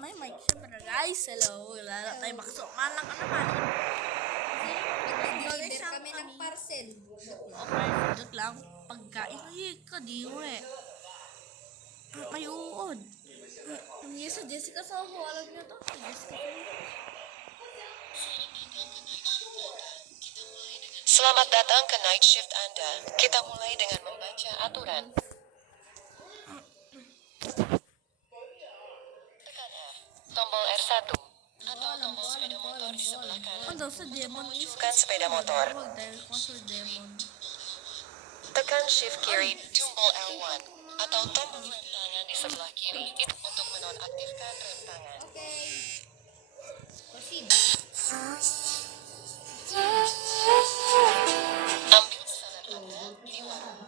may mic syempre guys. Hello, wala tayo makasukan lang ka naman. Nag-deliver kami ng parcel. Okay, joke lang. Pagkain ka, di mo eh. May uod. Yes, si Jessica Soho, alam niyo to? Si Jessica Soho. Selamat datang ke night shift Anda. Kita mulai dengan membaca aturan. Tekan F. Tombol R1 atau tombol sepeda motor di sebelah kanan. Ano sa demon is? Bukan sepeda motor. Huwag tayo masuk demon. Tekan shift kiri tombol L1 atau tombol rem tangan di sebelah kiri itu untuk menonaktifkan rem tangan. Okay. Proceed. Ambil pesanan Anda di warung.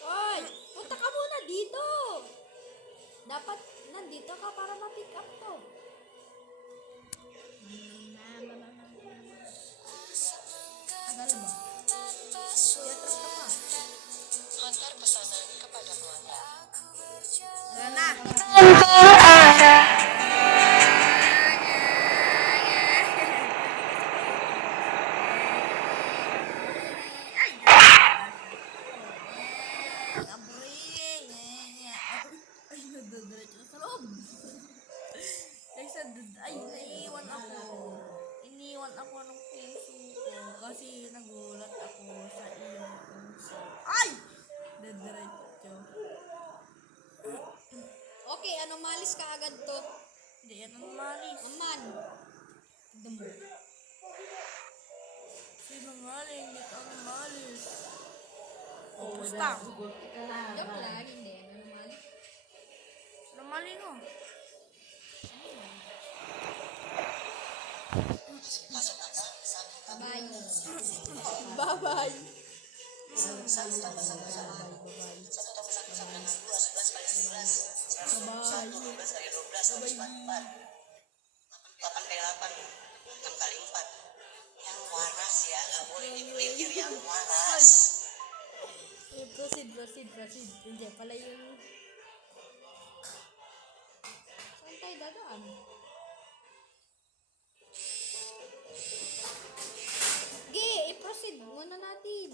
Oy, punta ka muna dito. Dapat nandito ka para ma-pick up to. Tagal ba? Kuya, terus ka pa. Hantar pesanan kepada pelanggan. Gana. Iniwan ako ng puso ko kasi nagulat ako sa iyong puso. Ay! Diretso. Okay, anomalis ka agad to. Hindi yan ang malis. Aman. Tignan mo. Sinungaling, hindi ka ang malis. O, basta. Joke lang, hindi. Anomalis. Sinungaling ko. Bye-bye. Bye-bye. Proceed. Hindi pala yung... Saan tayo dadaan? I-proceed muna natin.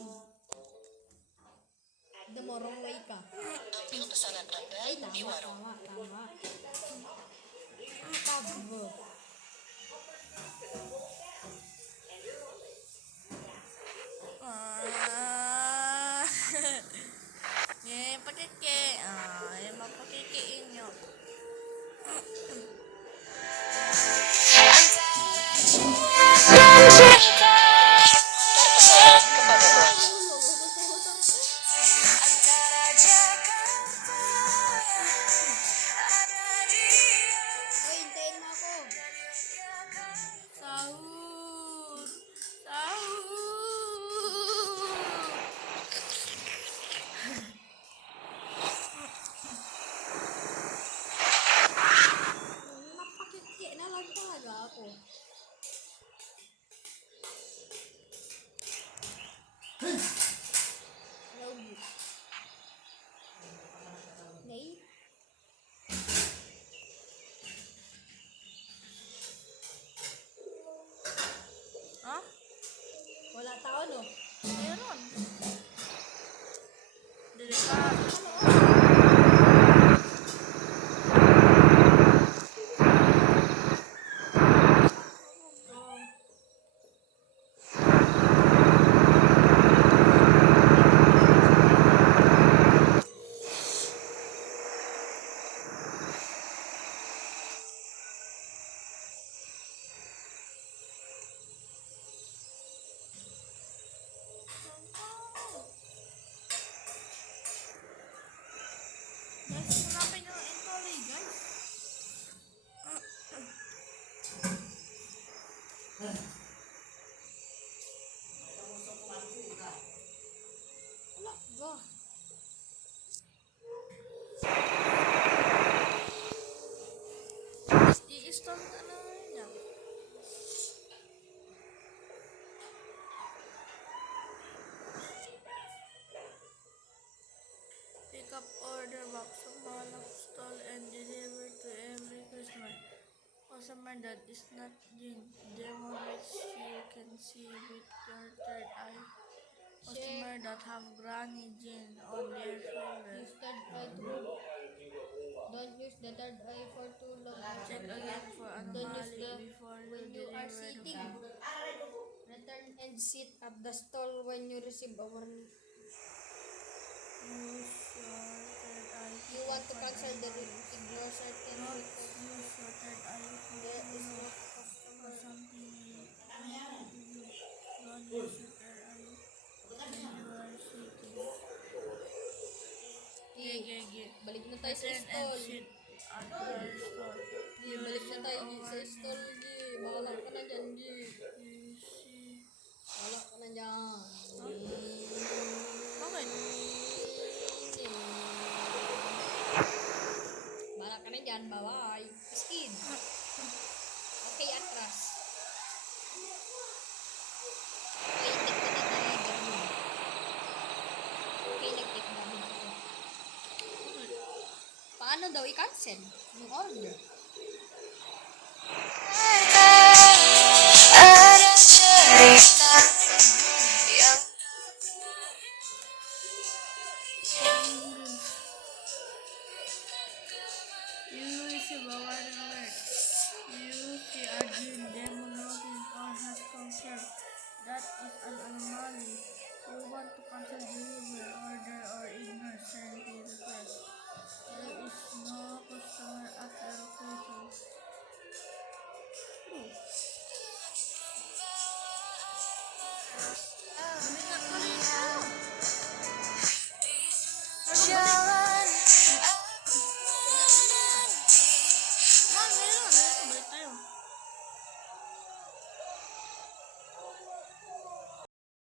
The more wrong way ka. Ambil pesanan Anda Ay, di warung. tama. Tabo. Pakike. Yung mapakikiin nyo. Hantar pesanan kepada pelanggan. Hoy, hintayin mo ako. Sahur. customer that is not Jin. Demon which you can see with your third eye. Customer that have granny Jin on their shoulder. Use third eye to Don't use the third eye for too long. Check again for Don't use anomaly the before you when you are deliver the sitting. food. Return and sit at the stall when you receive a warning. Use your third eye You want to confront cancel the anomalies. ignore certain Not request. use your third eye for There too is long. no Or customer. something will happen to you. Don't use your third eye when you are sitting. Gege. Balik na tayo sa Return and stall. sit at your stall. Gi, You balik na receive tayo a Gi, sa warning. stall. Gi, bahala ka na dyan. Gi, You see. bahala ka na dyan. Bakit? Bahala ka na dyan. Bye-bye. Skid. Okay, atras. Okay, take na deliver mo. Okay, nag-take na deliver. Paano daw i-cancel yung order? You receive a warning alert. You see a Jin demon login or has confirmed. That is an anomaly. You want to cancel delivery order or ignore sending request. There is no customer at the location. True. Lumingat ka rin ito. Man, meron. Balik tayo.